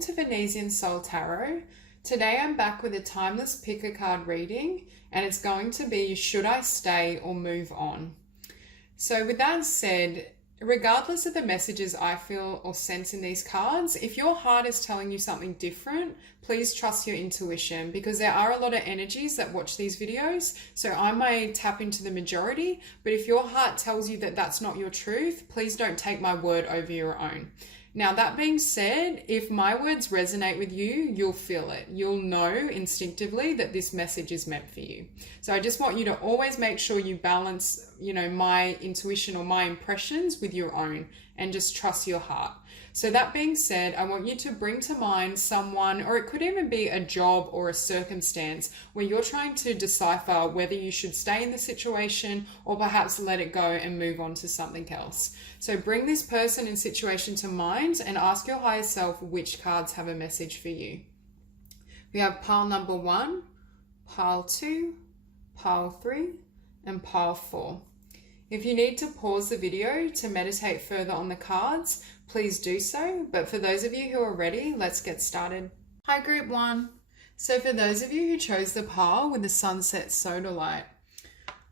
welcome to Venusian Soul Tarot. Today I'm back with a timeless pick a card reading, and it's going to be should I stay or move on? So with that said, regardless of the messages I feel or sense in these cards, if your heart is telling you something different, please trust your intuition, because there are a lot of energies that watch these videos. So I may tap into the majority, but if your heart tells you that that's not your truth, please don't take my word over your own. Now, that being said, if my words resonate with you, you'll feel it. You'll know instinctively that this message is meant for you. So I just want you to always make sure you balance, my intuition or my impressions with your own, and just trust your heart. So that being said, I want you to bring to mind someone, or it could even be a job or a circumstance where you're trying to decipher whether you should stay in the situation or perhaps let it go and move on to something else. So bring this person and situation to mind and ask your higher self which cards have a message for you. We have pile number 1, pile 2, pile 3, and pile 4. If you need to pause the video to meditate further on the cards, please do so. But for those of you who are ready, let's get started. Hi, Group 1. So for those of you who chose the pile with the Sunset Sodalite,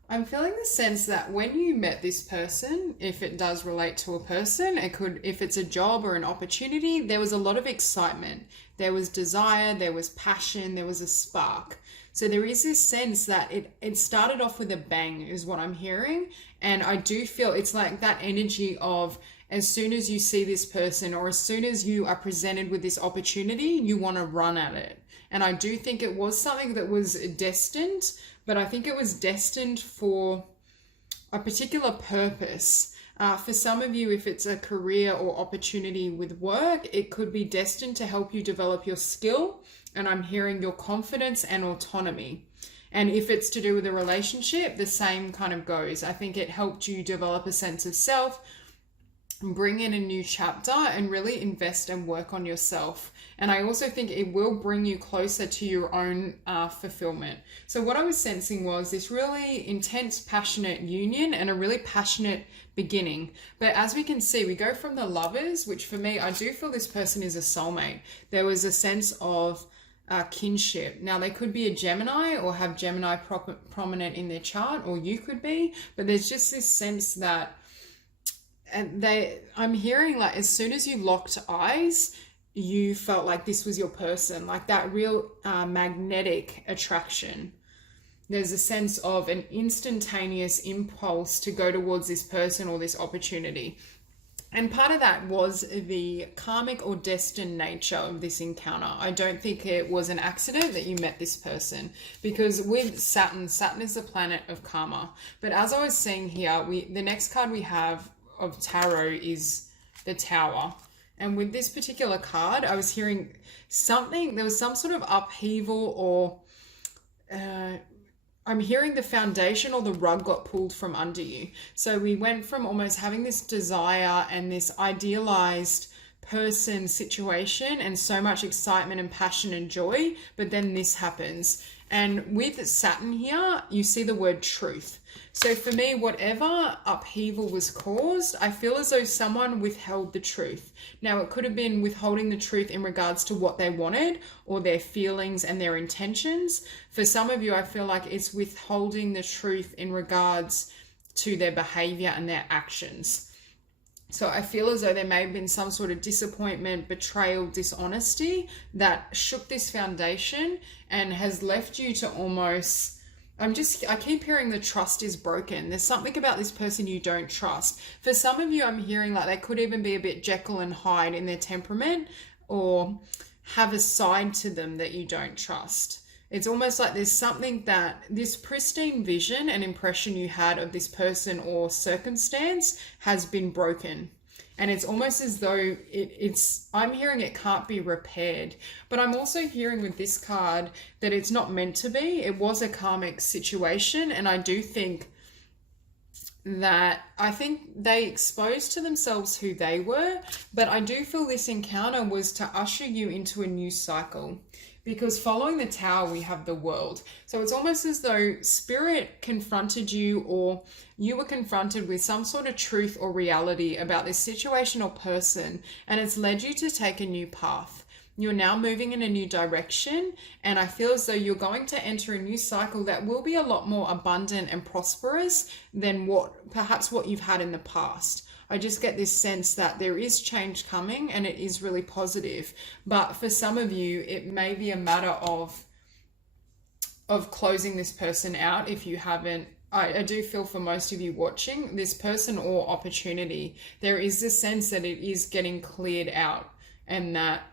I'm feeling the sense that when you met this person, if it does relate to a person, if it's a job or an opportunity, there was a lot of excitement. There was desire, there was passion, there was a spark. So there is this sense that it started off with a bang is what I'm hearing. And I do feel it's like that energy of as soon as you see this person or as soon as you are presented with this opportunity, you want to run at it. And I do think it was something that was destined, but I think it was destined for a particular purpose. For some of you, if it's a career or opportunity with work, it could be destined to help you develop your skill. And I'm hearing your confidence and autonomy. And if it's to do with a relationship, the same kind of goes. I think it helped you develop a sense of self, bring in a new chapter, and really invest and work on yourself. And I also think it will bring you closer to your own fulfillment. So what I was sensing was this really intense, passionate union and a really passionate beginning. But as we can see, we go from the lovers, which for me, I do feel this person is a soulmate. There was a sense of kinship. Now they could be a Gemini or have Gemini prominent in their chart, or you could be, but there's just this sense that I'm hearing like as soon as you locked eyes, you felt like this was your person, like that real magnetic attraction. There's a sense of an instantaneous impulse to go towards this person or this opportunity. And part of that was the karmic or destined nature of this encounter. I don't think it was an accident that you met this person, because with Saturn is the planet of karma. But as I was saying here, the next card we have of tarot is the Tower. And with this particular card, I was hearing something, there was some sort of upheaval, or I'm hearing the foundation or the rug got pulled from under you. So we went from almost having this desire and this idealized person situation and so much excitement and passion and joy, but then this happens. And with Saturn here, you see the word truth. So for me, whatever upheaval was caused, I feel as though someone withheld the truth. Now, it could have been withholding the truth in regards to what they wanted or their feelings and their intentions. For some of you, I feel like it's withholding the truth in regards to their behavior and their actions. So I feel as though there may have been some sort of disappointment, betrayal, dishonesty that shook this foundation and has left you to almost, I keep hearing the trust is broken. There's something about this person you don't trust. For some of you, I'm hearing like they could even be a bit Jekyll and Hyde in their temperament, or have a side to them that you don't trust. It's almost like there's something that this pristine vision and impression you had of this person or circumstance has been broken. And it's almost as though I'm hearing it can't be repaired. But I'm also hearing with this card that it's not meant to be. It was a karmic situation. And I do think that they exposed to themselves who they were. But I do feel this encounter was to usher you into a new cycle. Because following the Tower, we have the World. So it's almost as though Spirit confronted you, or you were confronted with some sort of truth or reality about this situation or person, and it's led you to take a new path. You're now moving in a new direction, and I feel as though you're going to enter a new cycle that will be a lot more abundant and prosperous than perhaps what you've had in the past. I just get this sense that there is change coming, and it is really positive. But for some of you, it may be a matter of closing this person out if you haven't. I do feel for most of you watching, this person or opportunity, there is this sense that it is getting cleared out, and that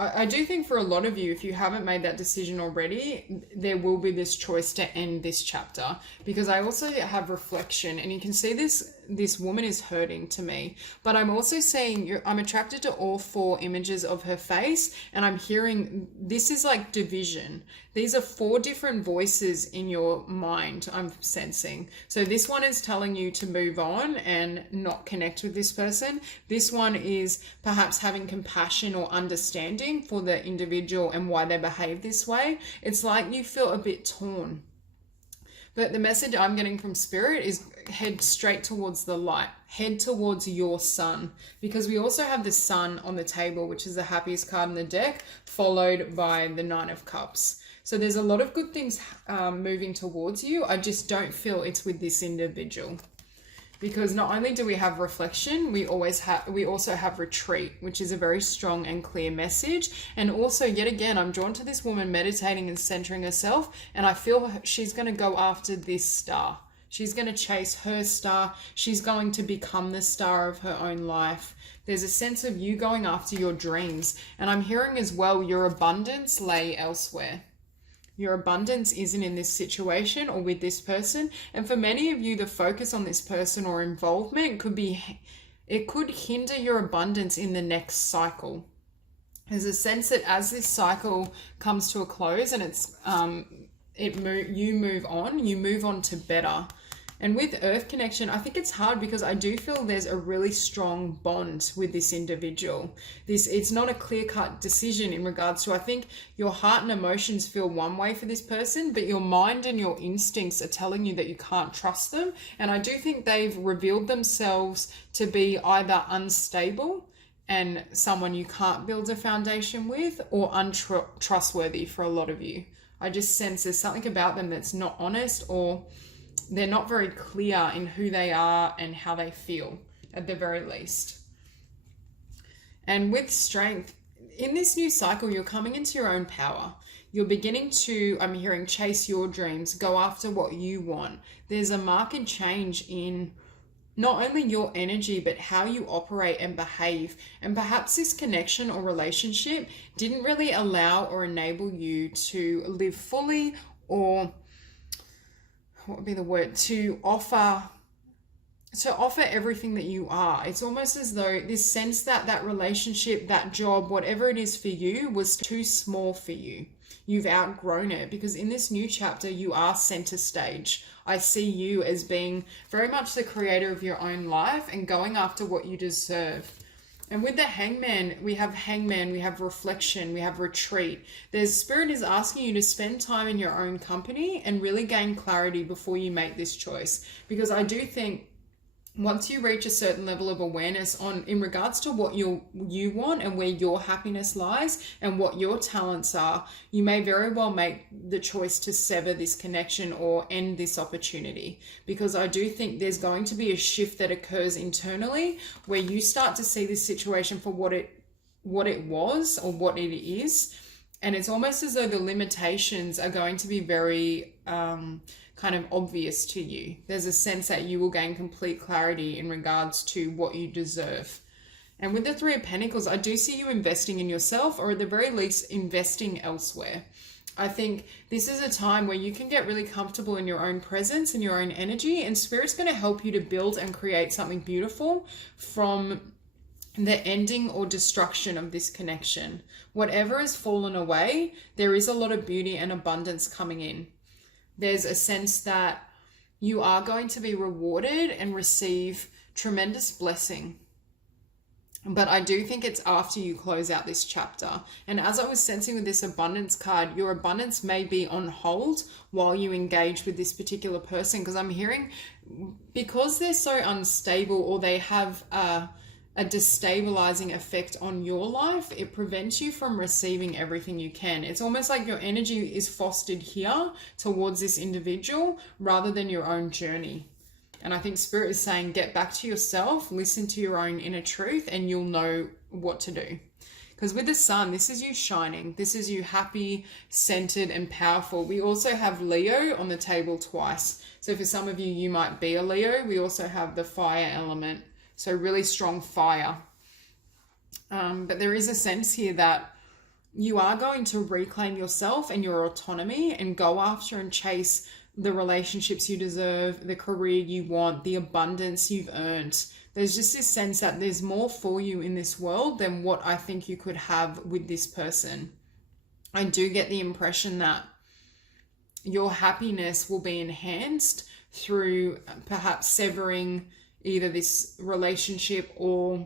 I do think for a lot of you, if you haven't made that decision already, there will be this choice to end this chapter, because I also have reflection, and you can see this woman is hurting to me, but I'm also seeing I'm attracted to all 4 images of her face, and I'm hearing this is like division. These are 4 different voices in your mind, I'm sensing. So this one is telling you to move on and not connect with this person. This one is perhaps having compassion or understanding for the individual and why they behave this way. It's like you feel a bit torn. But the message I'm getting from Spirit is head straight towards the light. Head towards your sun. Because we also have the Sun on the table, which is the happiest card in the deck, followed by the 9 of Cups. So there's a lot of good things moving towards you. I just don't feel it's with this individual. Because not only do we have reflection, we also have retreat, which is a very strong and clear message. And also, yet again, I'm drawn to this woman meditating and centering herself, and I feel she's going to go after this star. She's going to chase her star. She's going to become the star of her own life. There's a sense of you going after your dreams. And I'm hearing as well, your abundance lay elsewhere. Your abundance isn't in this situation or with this person. And for many of you, the focus on this person or involvement could hinder your abundance in the next cycle. There's a sense that as this cycle comes to a close and you move on to better. And with Earth connection, I think it's hard because I do feel there's a really strong bond with this individual. It's not a clear-cut decision in regards to, I think your heart and emotions feel one way for this person, but your mind and your instincts are telling you that you can't trust them. And I do think they've revealed themselves to be either unstable and someone you can't build a foundation with, or untrustworthy for a lot of you. I just sense there's something about them that's not honest, or they're not very clear in who they are and how they feel, at the very least. And with strength, in this new cycle, you're coming into your own power. You're beginning to, I'm hearing, chase your dreams, go after what you want. There's a marked change in not only your energy, but how you operate and behave. And perhaps this connection or relationship didn't really allow or enable you to live fully, or what would be the word, to offer everything that you are. It's almost as though this sense that relationship, that job, whatever it is for you, was too small for you. You've outgrown it, because in this new chapter, you are center stage. I see you as being very much the creator of your own life and going after what you deserve. And with the Hangman, we have reflection, we have retreat. Spirit is asking you to spend time in your own company and really gain clarity before you make this choice. Because I do think once you reach a certain level of awareness in regards to what you want and where your happiness lies and what your talents are, you may very well make the choice to sever this connection or end this opportunity. Because I do think there's going to be a shift that occurs internally where you start to see this situation for what it was or what it is. And it's almost as though the limitations are going to be very kind of obvious to you. There's a sense that you will gain complete clarity in regards to what you deserve. And with the 3 of Pentacles, I do see you investing in yourself, or at the very least investing elsewhere. I think this is a time where you can get really comfortable in your own presence and your own energy, and Spirit's going to help you to build and create something beautiful from the ending or destruction of this connection. Whatever has fallen away, there is a lot of beauty and abundance coming in. There's a sense that you are going to be rewarded and receive tremendous blessing. But I do think it's after you close out this chapter. And as I was sensing with this abundance card, your abundance may be on hold while you engage with this particular person. Because I'm hearing, because they're so unstable, or they have a destabilizing effect on your life, it prevents you from receiving everything you can. It's almost like your energy is fostered here towards this individual rather than your own journey. And I think Spirit is saying, get back to yourself, listen to your own inner truth, and you'll know what to do. Because with the Sun, this is you shining. This is you happy, centered, and powerful. We also have Leo on the table twice. So for some of you, you might be a Leo. We also have the fire element. So really strong fire. But there is a sense here that you are going to reclaim yourself and your autonomy and go after and chase the relationships you deserve, the career you want, the abundance you've earned. There's just this sense that there's more for you in this world than what I think you could have with this person. I do get the impression that your happiness will be enhanced through perhaps severing either this relationship or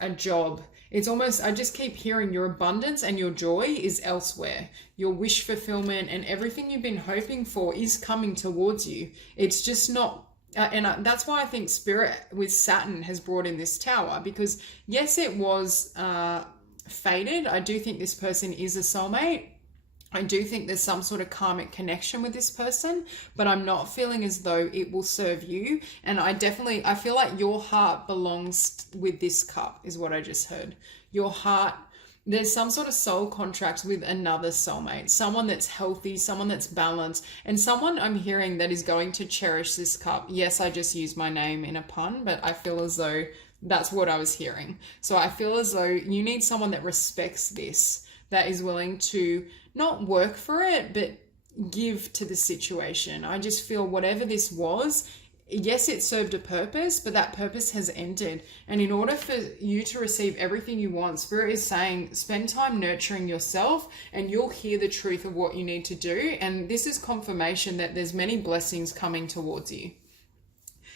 a job. It's almost, I just keep hearing your abundance and your joy is elsewhere. Your wish fulfillment and everything you've been hoping for is coming towards you. It's just not, that's why I think Spirit with Saturn has brought in this Tower, because yes, it was fated. I do think this person is a soulmate. I do think there's some sort of karmic connection with this person, but I'm not feeling as though it will serve you. And I feel like your heart belongs with this cup, is what I just heard. Your heart, there's some sort of soul contract with another soulmate, someone that's healthy, someone that's balanced, and someone I'm hearing that is going to cherish this cup. Yes, I just used my name in a pun, but I feel as though that's what I was hearing. So I feel as though you need someone that respects this, that is willing to not work for it, but give to the situation. I just feel whatever this was, yes, it served a purpose, but that purpose has ended. And in order for you to receive everything you want, Spirit is saying, spend time nurturing yourself and you'll hear the truth of what you need to do. And this is confirmation that there's many blessings coming towards you.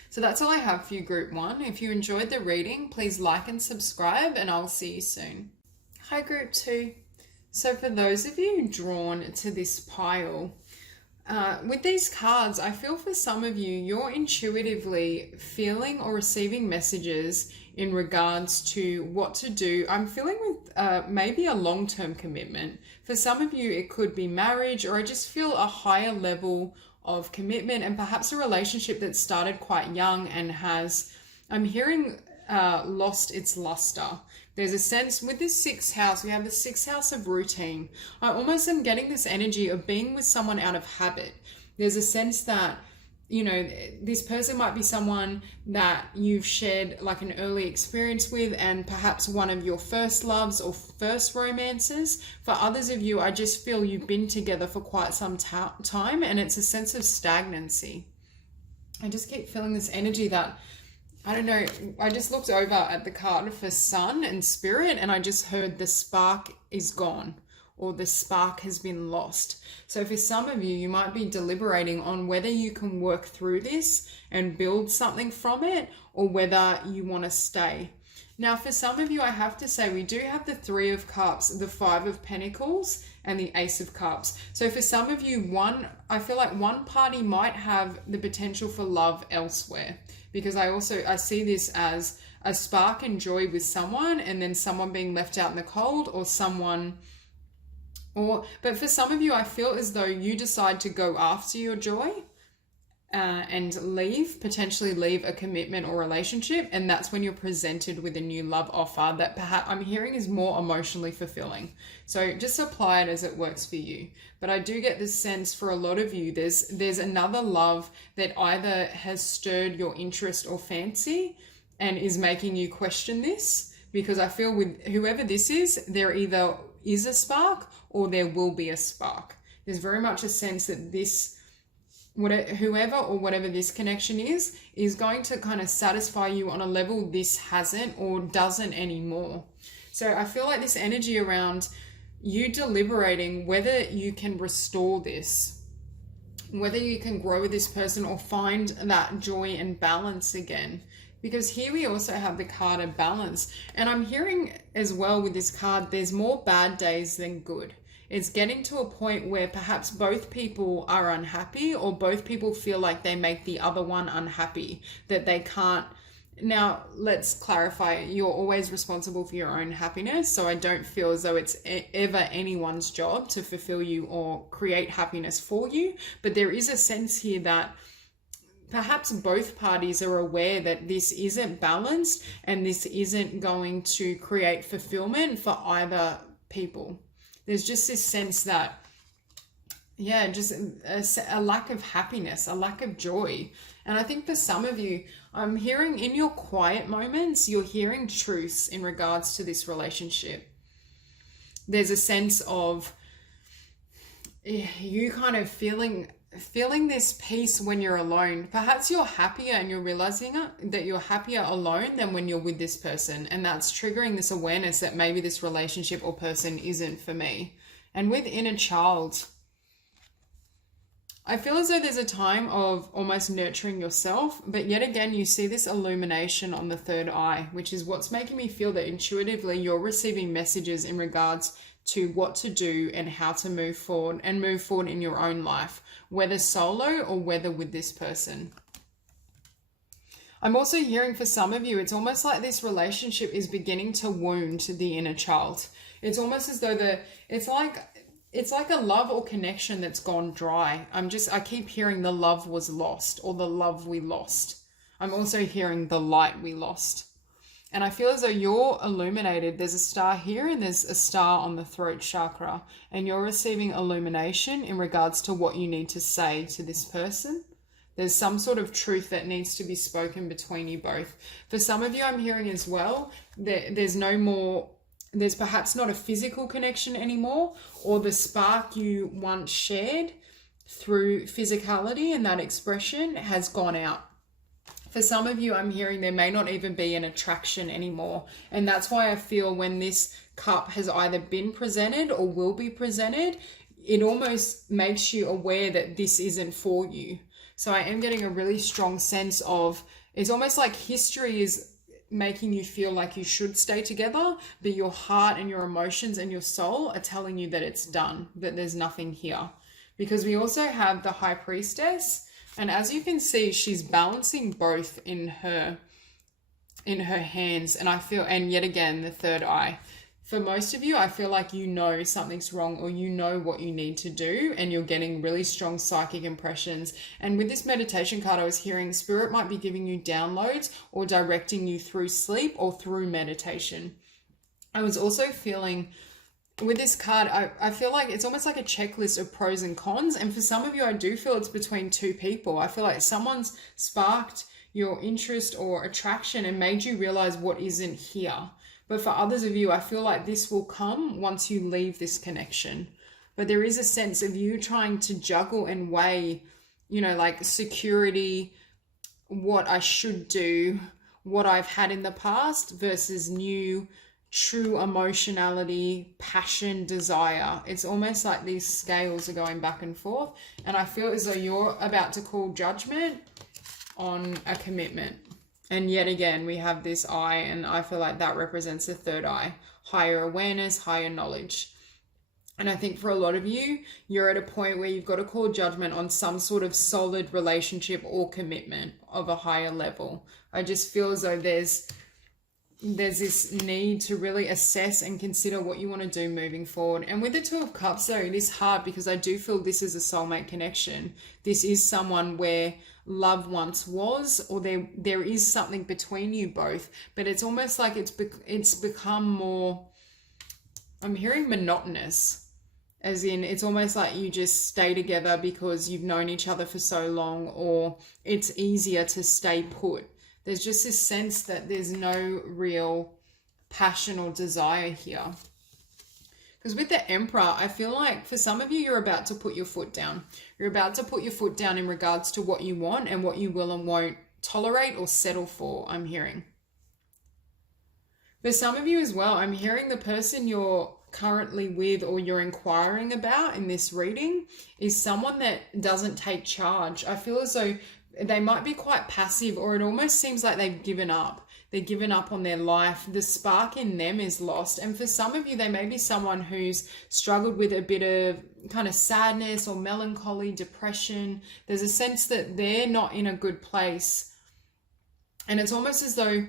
So that's all I have for you, Group 1. If you enjoyed the reading, please like and subscribe, and I'll see you soon. Hi, Group 2. So for those of you drawn to this pile, with these cards, I feel for some of you, you're intuitively feeling or receiving messages in regards to what to do. I'm feeling with maybe a long-term commitment. For some of you, it could be marriage, or I just feel a higher level of commitment and perhaps a relationship that started quite young and has, I'm hearing, lost its luster. There's a sense with this 6th house, we have the 6th house of routine. I almost am getting this energy of being with someone out of habit. There's a sense that, you know, this person might be someone that you've shared like an early experience with and perhaps one of your first loves or first romances. For others of you, I just feel you've been together for quite some time and it's a sense of stagnancy. I just keep feeling this energy that, I don't know, I just looked over at the card for Sun and Spirit and I just heard the spark is gone or the spark has been lost. So for some of you, you might be deliberating on whether you can work through this and build something from it or whether you want to stay. Now, for some of you, I have to say, we do have the 3 of Cups, the 5 of Pentacles, and the Ace of Cups. So for some of you, I feel like one party might have the potential for love elsewhere, because I see this as a spark and joy with someone and then someone being left out in the cold but for some of you, I feel as though you decide to go after your joy and potentially leave a commitment or relationship. And that's when you're presented with a new love offer that perhaps I'm hearing is more emotionally fulfilling. So just apply it as it works for you. But I do get this sense for a lot of you, there's another love that either has stirred your interest or fancy and is making you question this, because I feel with whoever this is, there either is a spark or there will be a spark. There's very much a sense that whoever or whatever this connection is going to kind of satisfy you on a level this hasn't or doesn't anymore. So I feel like this energy around you deliberating whether you can restore this, whether you can grow with this person or find that joy and balance again. Because here we also have the card of balance. And I'm hearing as well with this card, there's more bad days than good. It's getting to a point where perhaps both people are unhappy or both people feel like they make the other one unhappy, that they can't Now, let's clarify, you're always responsible for your own happiness. So I don't feel as though it's ever anyone's job to fulfill you or create happiness for you. But there is a sense here that perhaps both parties are aware that this isn't balanced and this isn't going to create fulfillment for either people. There's just this sense that, yeah, just a lack of happiness, a lack of joy. And I think for some of you, I'm hearing in your quiet moments, you're hearing truths in regards to this relationship. There's a sense of you kind of feeling this peace when you're alone. Perhaps you're happier and you're realizing that you're happier alone than when you're with this person. And that's triggering this awareness that maybe this relationship or person isn't for me. And with inner child, I feel as though there's a time of almost nurturing yourself, but yet again, you see this illumination on the third eye, which is what's making me feel that intuitively you're receiving messages in regards to what to do and how to move forward in your own life, whether solo or whether with this person. I'm also hearing for some of you, it's almost like this relationship is beginning to wound the inner child. It's almost as though it's like a love or connection that's gone dry. I keep hearing the love was lost or the love we lost. I'm also hearing the light we lost. And I feel as though you're illuminated. There's a star here and there's a star on the throat chakra. And you're receiving illumination in regards to what you need to say to this person. There's some sort of truth that needs to be spoken between you both. For some of you, I'm hearing as well, there's perhaps not a physical connection anymore, or the spark you once shared through physicality and that expression has gone out. For some of you, I'm hearing there may not even be an attraction anymore. And that's why I feel when this cup has either been presented or will be presented, it almost makes you aware that this isn't for you. So I am getting a really strong sense of, it's almost like history is making you feel like you should stay together, but your heart and your emotions and your soul are telling you that it's done, that there's nothing here. Because we also have the High Priestess, and as you can see, she's balancing both in her hands, and yet again, the third eye. For most of you, I feel like you know something's wrong or you know what you need to do, and you're getting really strong psychic impressions. And with this meditation card, I was hearing Spirit might be giving you downloads or directing you through sleep or through meditation. I was also feeling with this card, I feel like it's almost like a checklist of pros and cons. And for some of you, I do feel it's between two people. I feel like someone's sparked your interest or attraction and made you realize what isn't here. But for others of you, I feel like this will come once you leave this connection. But there is a sense of you trying to juggle and weigh, like security, what I should do, what I've had in the past versus new, true emotionality, passion, desire. It's almost like these scales are going back and forth. And I feel as though you're about to call judgment on a commitment. And yet again, we have this eye, and I feel like that represents the third eye, higher awareness, higher knowledge. And I think for a lot of you, you're at a point where you've got to call judgment on some sort of solid relationship or commitment of a higher level. I just feel as though there's this need to really assess and consider what you want to do moving forward. And with the Two of Cups though, it is hard because I do feel this is a soulmate connection. This is someone where love once was, or there is something between you both, but it's almost like it's become more, I'm hearing monotonous, as in it's almost like you just stay together because you've known each other for so long, or it's easier to stay put. There's just this sense that there's no real passion or desire here. Because with the Emperor, I feel like for some of you, you're about to put your foot down. You're about to put your foot down in regards to what you want and what you will and won't tolerate or settle for, I'm hearing. For some of you as well, I'm hearing the person you're currently with or you're inquiring about in this reading is someone that doesn't take charge. I feel as though they might be quite passive, or it almost seems like they've given up. They're given up on their life. The spark in them is lost. And for some of you, they may be someone who's struggled with a bit of kind of sadness or melancholy, depression. There's a sense that they're not in a good place. And it's almost as though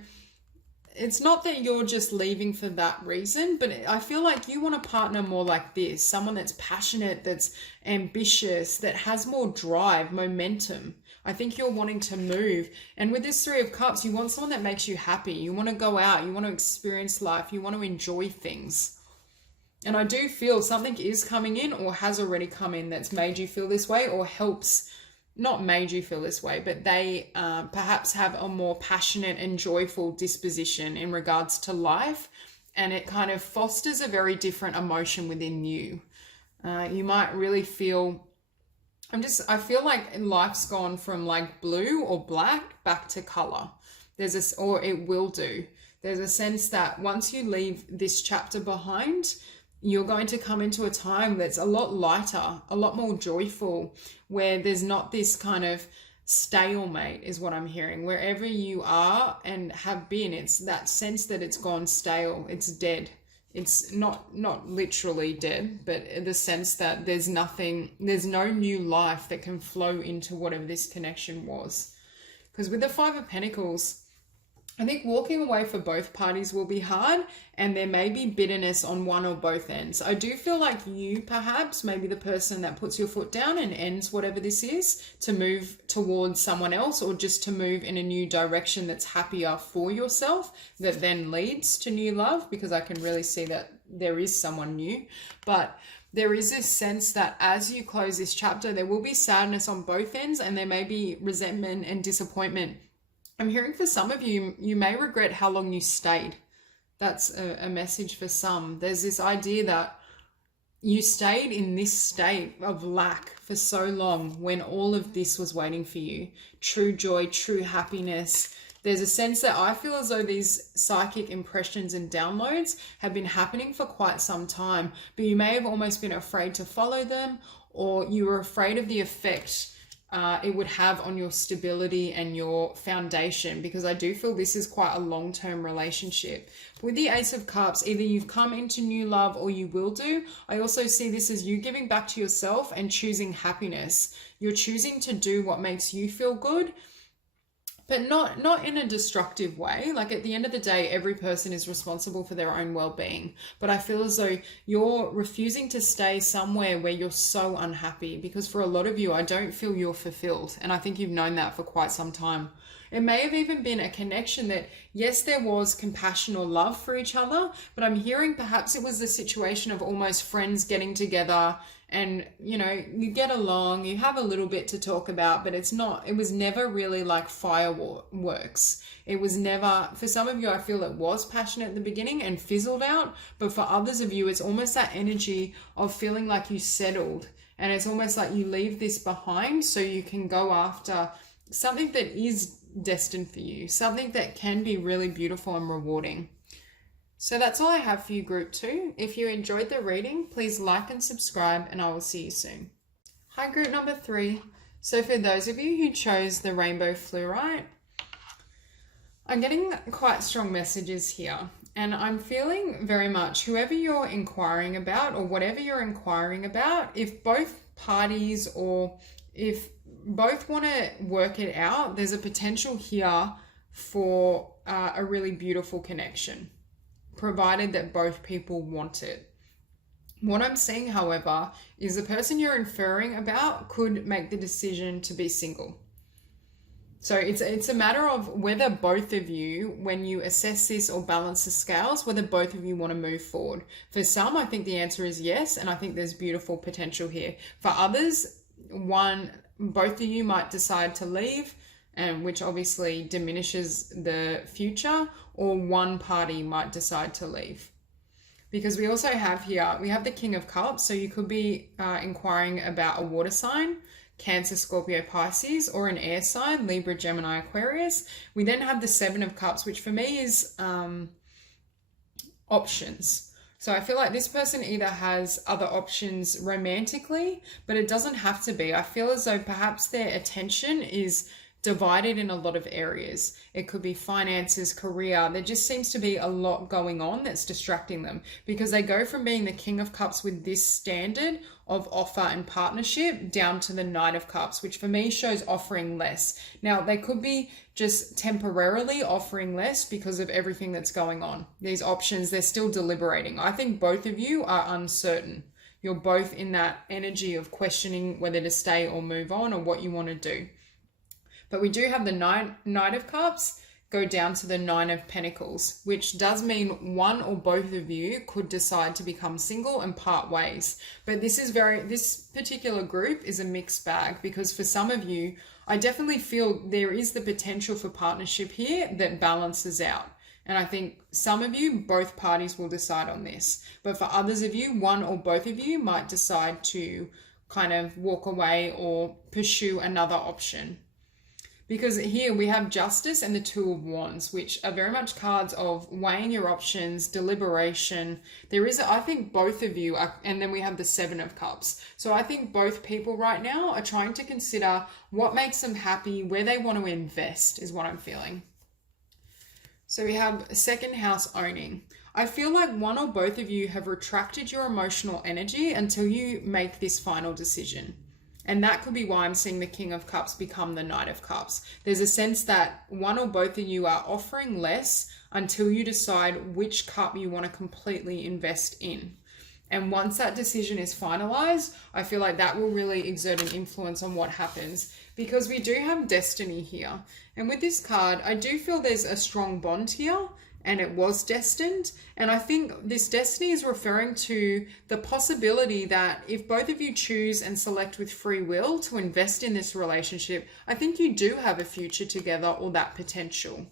it's not that you're just leaving for that reason, but I feel like you want a partner more like this, someone that's passionate, that's ambitious, that has more drive, momentum. I think you're wanting to move. And with this Three of Cups, you want someone that makes you happy. You want to go out, you want to experience life, you want to enjoy things. And I do feel something is coming in or has already come in that's made you feel this way, or helps, not made you feel this way, but they perhaps have a more passionate and joyful disposition in regards to life, and it kind of fosters a very different emotion within you. You might really feel, I feel like life's gone from like blue or black back to color. There's this, or it will do. There's a sense that once you leave this chapter behind, you're going to come into a time that's a lot lighter, a lot more joyful, where there's not this kind of stalemate, is what I'm hearing. Wherever you are and have been, it's that sense that it's gone stale, it's dead. It's not literally dead, but the sense that there's no new life that can flow into whatever this connection was. Because with the Five of Pentacles, I think walking away for both parties will be hard, and there may be bitterness on one or both ends. I do feel like you perhaps may be the person that puts your foot down and ends whatever this is to move towards someone else, or just to move in a new direction that's happier for yourself, that then leads to new love, because I can really see that there is someone new. But there is this sense that as you close this chapter, there will be sadness on both ends, and there may be resentment and disappointment. I'm hearing for some of you, you may regret how long you stayed. That's a message for some. There's this idea that you stayed in this state of lack for so long when all of this was waiting for you. True joy, true happiness. There's a sense that I feel as though these psychic impressions and downloads have been happening for quite some time, but you may have almost been afraid to follow them, or you were afraid of the effect it would have on your stability and your foundation, because I do feel this is quite a long-term relationship. With the Ace of Cups, either you've come into new love or you will do. I also see this as you giving back to yourself and choosing happiness. You're choosing to do what makes you feel good, but not in a destructive way. Like at the end of the day, every person is responsible for their own well-being. But I feel as though you're refusing to stay somewhere where you're so unhappy, because for a lot of you, I don't feel you're fulfilled. And I think you've known that for quite some time. It may have even been a connection that, yes, there was compassion or love for each other, but I'm hearing perhaps it was the situation of almost friends getting together, and, you know, you get along, you have a little bit to talk about, but it was never really like fireworks. It was never, for some of you, I feel it was passionate at the beginning and fizzled out, but for others of you, it's almost that energy of feeling like you settled, and it's almost like you leave this behind so you can go after something that is destined for you, something that can be really beautiful and rewarding. So that's all I have for you, Group 2. If you enjoyed the reading, please like and subscribe, and I will see you soon. Hi, Group number 3. So for those of you who chose the Rainbow Fluorite, I'm getting quite strong messages here, and I'm feeling very much whoever you're inquiring about, or whatever you're inquiring about, if both parties or if both want to work it out, there's a potential here for a really beautiful connection, provided that both people want it. What I'm seeing, however, is the person you're inferring about could make the decision to be single. So it's a matter of whether both of you, when you assess this or balance the scales, whether both of you want to move forward. For some, I think the answer is yes, and I think there's beautiful potential here. For others, both of you might decide to leave, and which obviously diminishes the future, or one party might decide to leave. Because we also have here, we have the King of Cups, so you could be inquiring about a water sign, Cancer, Scorpio, Pisces, or an air sign, Libra, Gemini, Aquarius. We then have the Seven of Cups, which for me is options. So I feel like this person either has other options romantically, but it doesn't have to be. I feel as though perhaps their attention is divided in a lot of areas. It could be finances, career. There just seems to be a lot going on that's distracting them, because they go from being the King of Cups with this standard of offer and partnership down to the Knight of Cups, which for me shows offering less. Now, they could be just temporarily offering less because of everything that's going on. These options, they're still deliberating. I think both of you are uncertain. You're both in that energy of questioning whether to stay or move on, or what you want to do. But we do have the Knight of Cups go down to the Nine of Pentacles, which does mean one or both of you could decide to become single and part ways. But this particular group is a mixed bag, because for some of you, I definitely feel there is the potential for partnership here that balances out. And I think some of you, both parties will decide on this. But for others of you, one or both of you might decide to kind of walk away or pursue another option. Because here we have Justice and the Two of Wands, which are very much cards of weighing your options, deliberation. There is, I think both of you are, and then we have the Seven of Cups. So I think both people right now are trying to consider what makes them happy, where they want to invest is what I'm feeling. So we have second house owning. I feel like one or both of you have retracted your emotional energy until you make this final decision. And that could be why I'm seeing the King of Cups become the Knight of Cups. There's a sense that one or both of you are offering less until you decide which cup you want to completely invest in. And once that decision is finalized, I feel like that will really exert an influence on what happens, because we do have destiny here. And with this card, I do feel there's a strong bond here, and it was destined. And I think this destiny is referring to the possibility that if both of you choose and select with free will to invest in this relationship, I think you do have a future together, or that potential.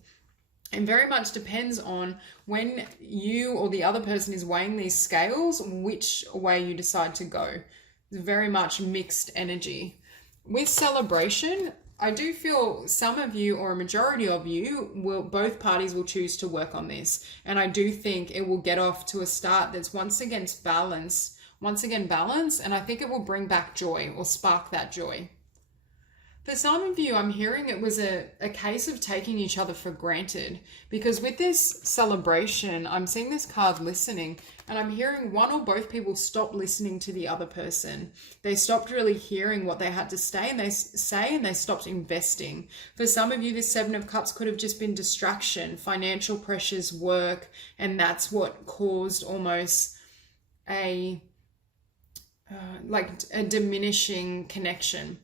And very much depends on when you or the other person is weighing these scales, which way you decide to go. It's very much mixed energy. With celebration, I do feel some of you, or a majority of you, both parties will choose to work on this. And I do think it will get off to a start that's once again balance, and I think it will bring back joy, or spark that joy. For some of you, I'm hearing it was a case of taking each other for granted, because with this celebration, I'm seeing this card listening, and I'm hearing one or both people stop listening to the other person. They stopped really hearing what they had to say, and they stopped investing. For some of you, this Seven of Cups could have just been distraction, financial pressures, work, and that's what caused almost a diminishing connection.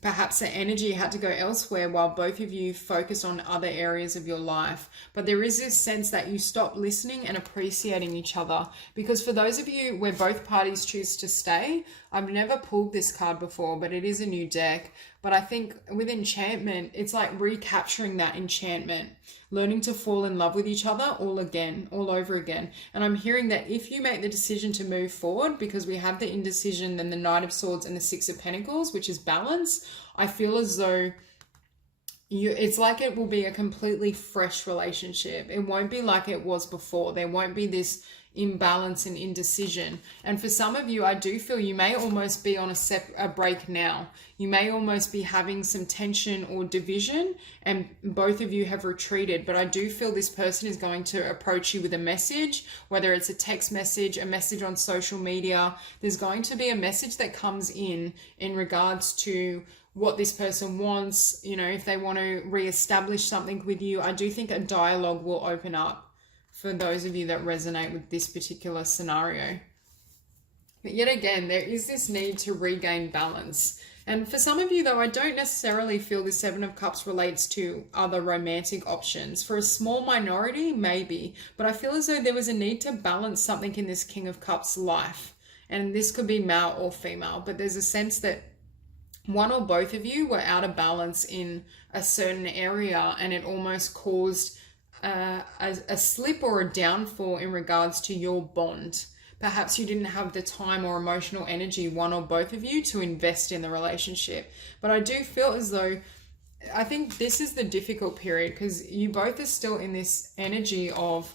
Perhaps the energy had to go elsewhere while both of you focus on other areas of your life. But there is this sense that you stop listening and appreciating each other. Because for those of you where both parties choose to stay, I've never pulled this card before, but it is a new deck. But I think with enchantment, it's like recapturing that enchantment, learning to fall in love with each other all over again. And I'm hearing that if you make the decision to move forward, because we have the indecision, then the Knight of Swords and the Six of Pentacles, which is balance, I feel as though it's like it will be a completely fresh relationship. It won't be like it was before. There won't be this imbalance and indecision. And for some of you, I do feel you may almost be on a break now. You may almost be having some tension or division, and both of you have retreated. But I do feel this person is going to approach you with a message, whether it's a text message, a message on social media. There's going to be a message that comes in regards to what this person wants, if they want to reestablish something with you. I do think a dialogue will open up for those of you that resonate with this particular scenario. But yet again, there is this need to regain balance. And for some of you, though, I don't necessarily feel the Seven of Cups relates to other romantic options. For a small minority, maybe. But I feel as though there was a need to balance something in this King of Cups life. And this could be male or female. But there's a sense that one or both of you were out of balance in a certain area, and it almost caused a slip or a downfall in regards to your bond. Perhaps you didn't have the time or emotional energy, one or both of you, to invest in the relationship. But I do feel as though, I think this is the difficult period, because you both are still in this energy of,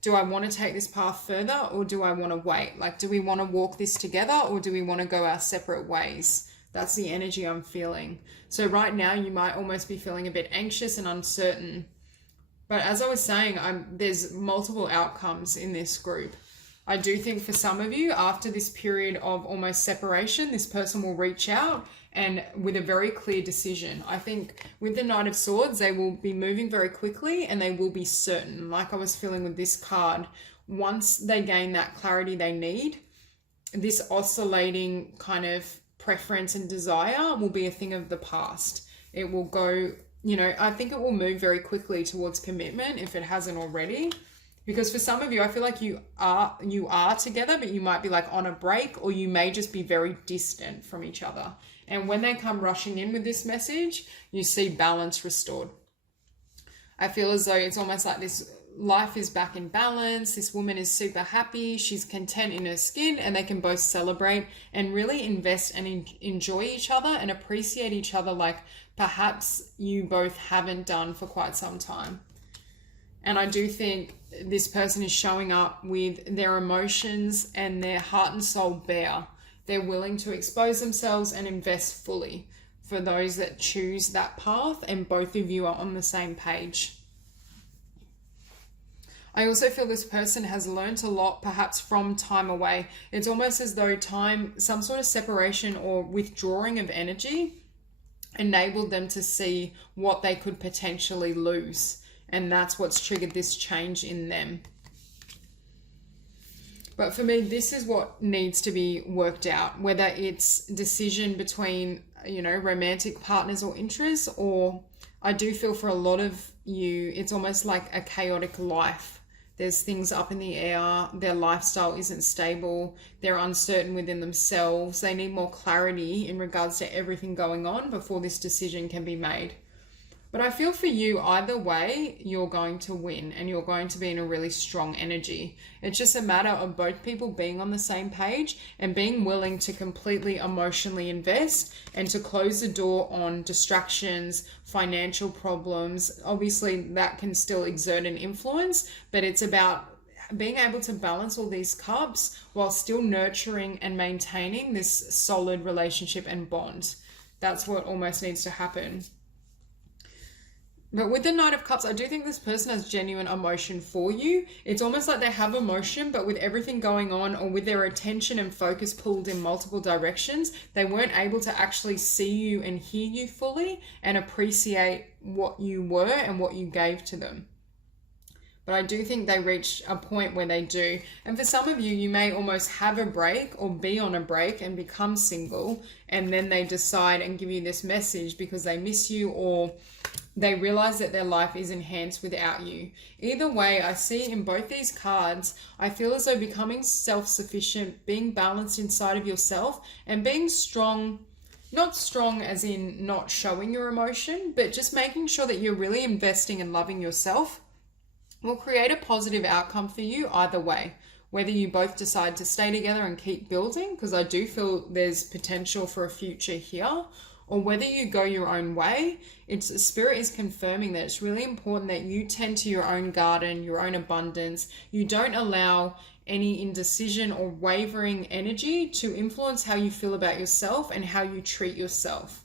do I want to take this path further, or do I want to wait? Like, do we want to walk this together, or do we want to go our separate ways? That's the energy I'm feeling. So right now you might almost be feeling a bit anxious and uncertain. But as I was saying, there's multiple outcomes in this group. I do think for some of you, after this period of almost separation, this person will reach out and with a very clear decision. I think with the Knight of Swords, they will be moving very quickly and they will be certain. Like I was feeling with this card, once they gain that clarity they need, this oscillating kind of preference and desire will be a thing of the past. It will go, I think it will move very quickly towards commitment if it hasn't already. Because for some of you, I feel like you are together, but you might be like on a break, or you may just be very distant from each other. And when they come rushing in with this message, you see balance restored. I feel as though it's almost like this life is back in balance. This woman is super happy. She's content in her skin, and they can both celebrate and really invest and enjoy each other and appreciate each other like perhaps you both haven't done for quite some time. And I do think this person is showing up with their emotions and their heart and soul bare. They're willing to expose themselves and invest fully for those that choose that path, and both of you are on the same page. I also feel this person has learned a lot, perhaps from time away. It's almost as though time, some sort of separation or withdrawing of energy, enabled them to see what they could potentially lose. And that's what's triggered this change in them. But for me, this is what needs to be worked out, whether it's decision between, romantic partners or interests, or I do feel for a lot of you, it's almost like a chaotic life. There's things up in the air, their lifestyle isn't stable, they're uncertain within themselves, they need more clarity in regards to everything going on before this decision can be made. But I feel for you, either way, you're going to win and you're going to be in a really strong energy. It's just a matter of both people being on the same page and being willing to completely emotionally invest and to close the door on distractions, financial problems. Obviously, that can still exert an influence, but it's about being able to balance all these cups while still nurturing and maintaining this solid relationship and bond. That's what almost needs to happen. But with the Knight of Cups, I do think this person has genuine emotion for you. It's almost like they have emotion, but with everything going on or with their attention and focus pulled in multiple directions, they weren't able to actually see you and hear you fully and appreciate what you were and what you gave to them. But I do think they reach a point where they do. And for some of you, you may almost have a break or be on a break and become single, and then they decide and give you this message because they miss you, or they realize that their life is enhanced without you. Either way, I see in both these cards, I feel as though becoming self-sufficient, being balanced inside of yourself, and being strong, not strong as in not showing your emotion, but just making sure that you're really investing and loving yourself, will create a positive outcome for you either way. Whether you both decide to stay together and keep building, because I do feel there's potential for a future here, or whether you go your own way, Spirit is confirming that it's really important that you tend to your own garden, your own abundance. You don't allow any indecision or wavering energy to influence how you feel about yourself and how you treat yourself.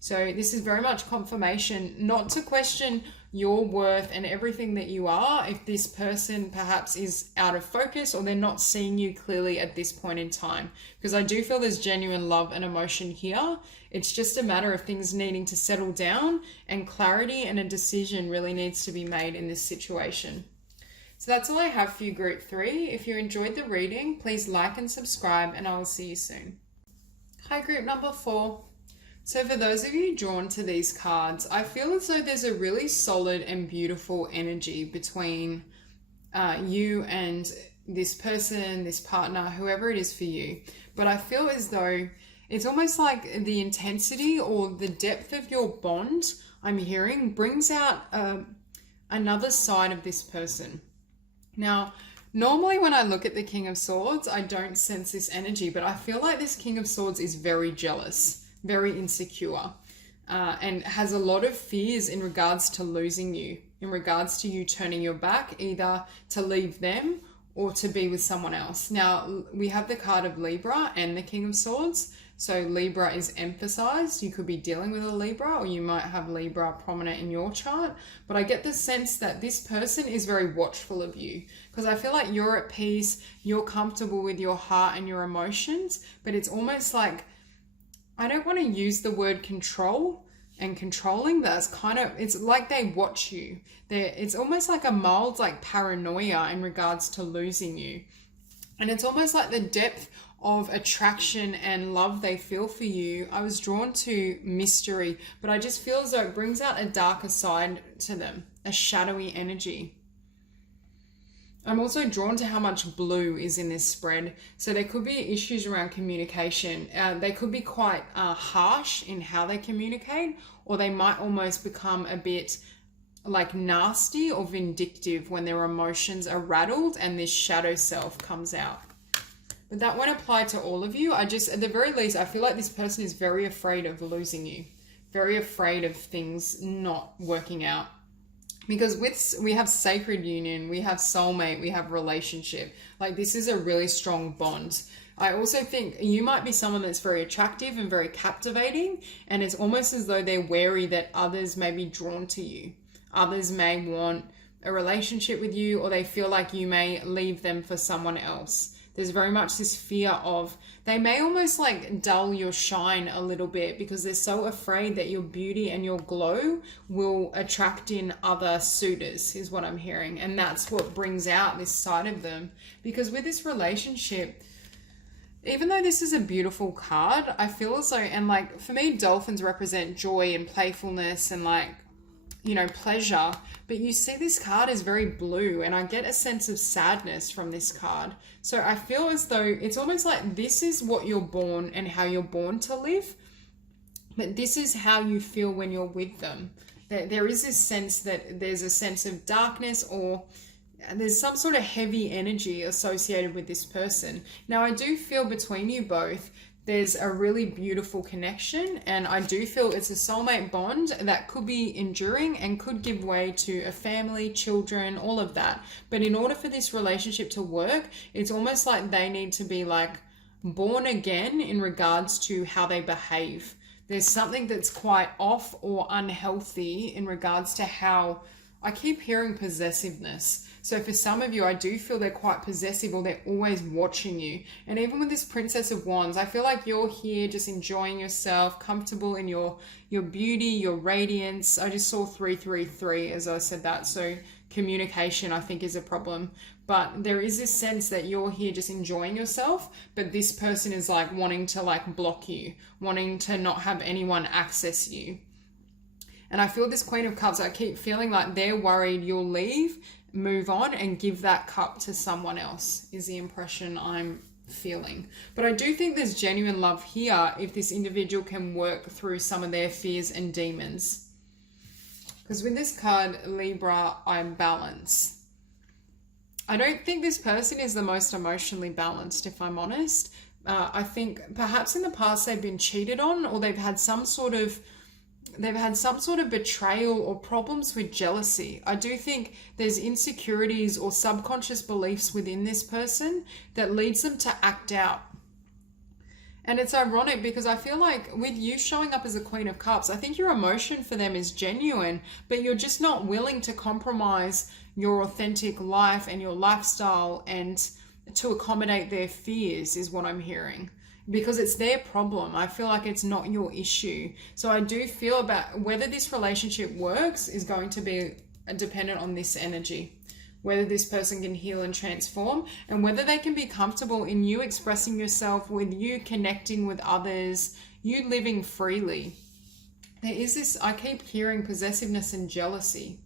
So this is very much confirmation not to question your worth and everything that you are if this person perhaps is out of focus or they're not seeing you clearly at this point in time. Because I do feel there's genuine love and emotion here. It's just a matter of things needing to settle down, and clarity and a decision really needs to be made in this situation. So that's all I have for you, Group 3. If you enjoyed the reading, please like and subscribe, and I will see you soon. Hi, Group number 4. So for those of you drawn to these cards, I feel as though there's a really solid and beautiful energy between you and this person, this partner, whoever it is for you. But I feel as though it's almost like the intensity or the depth of your bond, I'm hearing, brings out another side of this person. Now, normally when I look at the King of Swords, I don't sense this energy, but I feel like this King of Swords is very jealous, very insecure, and has a lot of fears in regards to losing you, in regards to you turning your back, either to leave them or to be with someone else. Now, we have the card of Libra and the King of Swords. So Libra is emphasized. You could be dealing with a Libra, or you might have Libra prominent in your chart. But I get the sense that this person is very watchful of you, because I feel like you're at peace, you're comfortable with your heart and your emotions, but it's almost like, I don't want to use the word control and controlling. That's kind of, it's like they watch you. It's almost like a mild like paranoia in regards to losing you. And it's almost like the depth of attraction and love they feel for you. I was drawn to mystery, but I just feel as though it brings out a darker side to them, a shadowy energy. I'm also drawn to how much blue is in this spread. So there could be issues around communication. They could be quite harsh in how they communicate, or they might almost become a bit like nasty or vindictive when their emotions are rattled and this shadow self comes out. But that won't apply to all of you. At the very least, I feel like this person is very afraid of losing you, very afraid of things not working out. Because we have sacred union, we have soulmate, we have relationship. Like, this is a really strong bond. I also think you might be someone that's very attractive and very captivating, and it's almost as though they're wary that others may be drawn to you. Others may want a relationship with you, or they feel like you may leave them for someone else. There's very much this fear of, they may almost like dull your shine a little bit, because they're so afraid that your beauty and your glow will attract in other suitors, is what I'm hearing. And that's what brings out this side of them. Because with this relationship, even though this is a beautiful card, I feel as though, and like for me, dolphins represent joy and playfulness and like, you know, pleasure, but you see this card is very blue, and I get a sense of sadness from this card. So I feel as though it's almost like this is what you're born and how you're born to live, but this is how you feel when you're with them. There is this sense that there's a sense of darkness, or there's some sort of heavy energy associated with this person. Now, I do feel between you both, there's a really beautiful connection, and I do feel it's a soulmate bond that could be enduring and could give way to a family, children, all of that. But in order for this relationship to work, it's almost like they need to be like born again in regards to how they behave. There's something that's quite off or unhealthy in regards to how, I keep hearing possessiveness. So for some of you, I do feel they're quite possessive, or they're always watching you. And even with this Princess of Wands, I feel like you're here just enjoying yourself, comfortable in your beauty, your radiance. I just saw 333 as I said that. So communication, I think, is a problem. But there is this sense that you're here just enjoying yourself, but this person is like wanting to like block you, wanting to not have anyone access you. And I feel this Queen of Cups, I keep feeling like they're worried you'll leave, move on, and give that cup to someone else, is the impression I'm feeling. But I do think there's genuine love here if this individual can work through some of their fears and demons. Because with this card, Libra, I'm balanced. I don't think this person is the most emotionally balanced, if I'm honest. I think perhaps in the past they've been cheated on, or they've had some sort of betrayal or problems with jealousy. I do think there's insecurities or subconscious beliefs within this person that leads them to act out. And it's ironic because I feel like with you showing up as a Queen of Cups, I think your emotion for them is genuine, but you're just not willing to compromise your authentic life and your lifestyle and to accommodate their fears, is what I'm hearing. Because it's their problem. I feel like it's not your issue. So I do feel about whether this relationship works is going to be dependent on this energy. Whether this person can heal and transform, and whether they can be comfortable in you expressing yourself, with you connecting with others, you living freely. There is this, I keep hearing possessiveness and jealousy.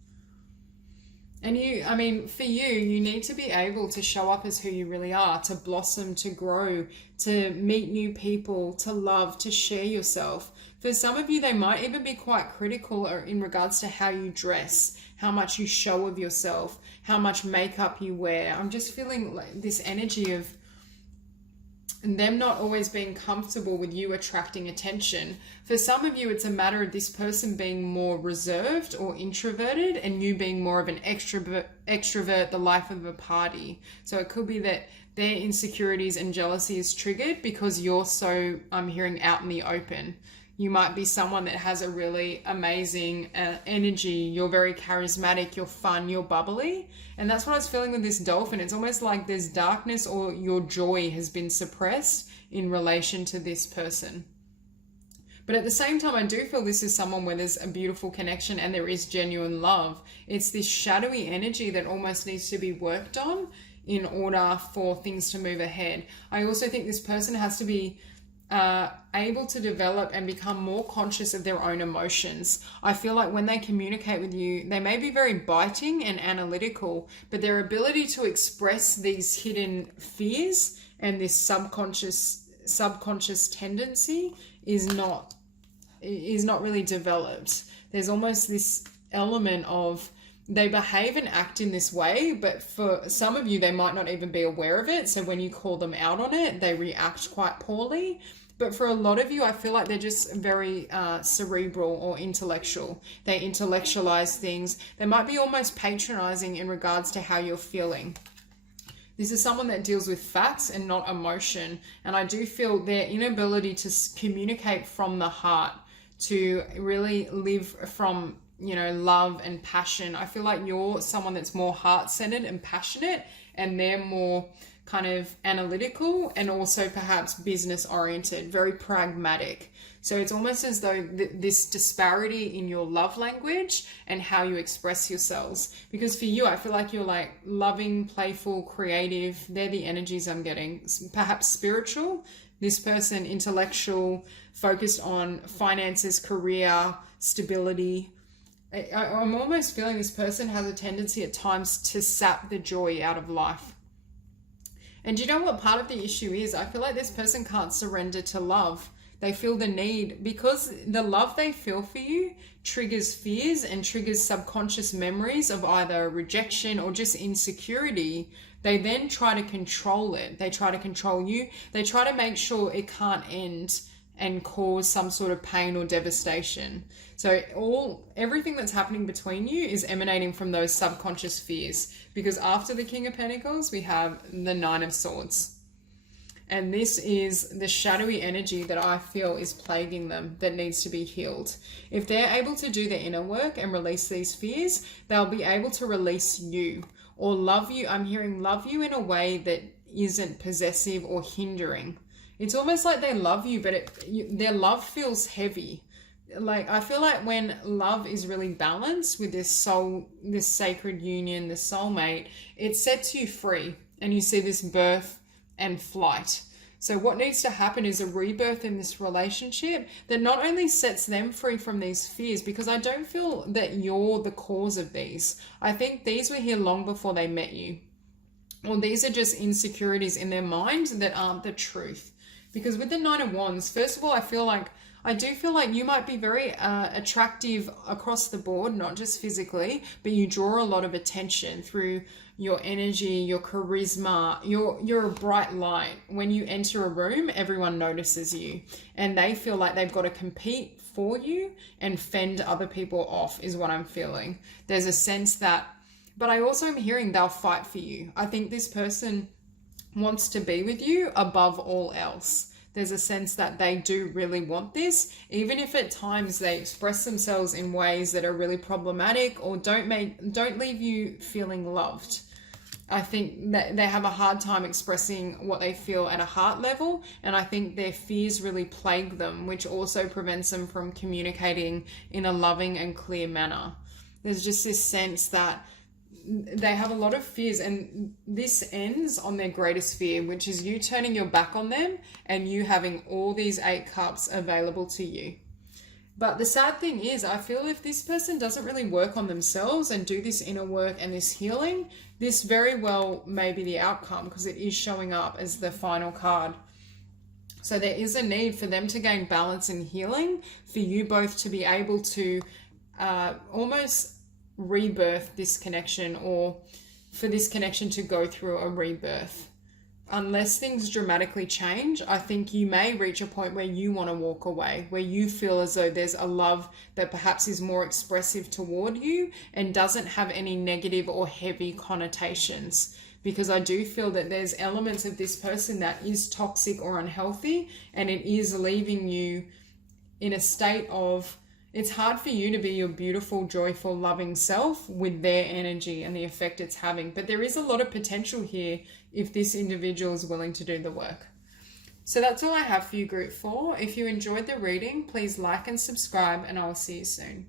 And for you need to be able to show up as who you really are, to blossom, to grow, to meet new people, to love, to share yourself. For some of you, they might even be quite critical in regards to how you dress, how much you show of yourself, how much makeup you wear. I'm just feeling like this energy of and them not always being comfortable with you attracting attention. For some of you, it's a matter of this person being more reserved or introverted and you being more of an extrovert, the life of a party. So it could be that their insecurities and jealousy is triggered because you're so, I'm hearing, out in the open. You might be someone that has a really amazing energy. You're very charismatic, you're fun, you're bubbly. And that's what I was feeling with this dolphin. It's almost like there's darkness or your joy has been suppressed in relation to this person. But at the same time, I do feel this is someone where there's a beautiful connection and there is genuine love. It's this shadowy energy that almost needs to be worked on in order for things to move ahead. I also think this person has to be able to develop and become more conscious of their own emotions. I feel like when they communicate with you, they may be very biting and analytical, but their ability to express these hidden fears and this subconscious tendency is not really developed. There's almost this element of they behave and act in this way, but for some of you, they might not even be aware of it. So when you call them out on it, they react quite poorly. But for a lot of you, I feel like they're just very cerebral or intellectual. They intellectualize things. They might be almost patronizing in regards to how you're feeling. This is someone that deals with facts and not emotion. And I do feel their inability to communicate from the heart, to really live from, love and passion. I feel like you're someone that's more heart-centered and passionate, and they're more kind of analytical and also perhaps business oriented, very pragmatic. So it's almost as though this disparity in your love language and how you express yourselves. Because for you, I feel like you're like loving, playful, creative. They're the energies I'm getting. Perhaps spiritual. This person, intellectual, focused on finances, career, stability. I'm almost feeling this person has a tendency at times to sap the joy out of life. And do you know what part of the issue is? I feel like this person can't surrender to love. They feel the need, because the love they feel for you triggers fears and triggers subconscious memories of either rejection or just insecurity. They then try to control it. They try to control you. They try to make sure it can't end and cause some sort of pain or devastation. So everything that's happening between you is emanating from those subconscious fears, because after the King of Pentacles, we have the Nine of Swords. And this is the shadowy energy that I feel is plaguing them, that needs to be healed. If they're able to do their inner work and release these fears, they'll be able to release you or love you. I'm hearing love you in a way that isn't possessive or hindering. It's almost like they love you, but their love feels heavy. Like, I feel like when love is really balanced with this soul, this sacred union, the soulmate, it sets you free and you see this birth and flight. So what needs to happen is a rebirth in this relationship that not only sets them free from these fears, because I don't feel that you're the cause of these. I think these were here long before they met you. Or these are just insecurities in their mind that aren't the truth. Because with the Nine of Wands, first of all, I do feel like you might be very attractive across the board, not just physically, but you draw a lot of attention through your energy, your charisma. You're a bright light. When you enter a room, everyone notices you, and they feel like they've got to compete for you and fend other people off, is what I'm feeling. There's a sense that, but I also am hearing they'll fight for you. I think this person wants to be with you above all else. There's a sense that they do really want this, even if at times they express themselves in ways that are really problematic or don't leave you feeling loved. I think that they have a hard time expressing what they feel at a heart level, and I think their fears really plague them, which also prevents them from communicating in a loving and clear manner. There's just this sense that they have a lot of fears, and this ends on their greatest fear, which is you turning your back on them and you having all these 8 cups available to you. But the sad thing is, I feel if this person doesn't really work on themselves and do this inner work and this healing, this very well may be the outcome, because it is showing up as the final card. So there is a need for them to gain balance and healing, for you both to be able to almost rebirth this connection, or for this connection to go through a rebirth. unless things dramatically change, I think you may reach a point where you want to walk away, where you feel as though there's a love that perhaps is more expressive toward you and doesn't have any negative or heavy connotations. Because I do feel that there's elements of this person that is toxic or unhealthy, and it is leaving you in a state of, it's hard for you to be your beautiful, joyful, loving self with their energy and the effect it's having. But there is a lot of potential here if this individual is willing to do the work. So that's all I have for you, Group 4. If you enjoyed the reading, please like and subscribe, and I'll see you soon.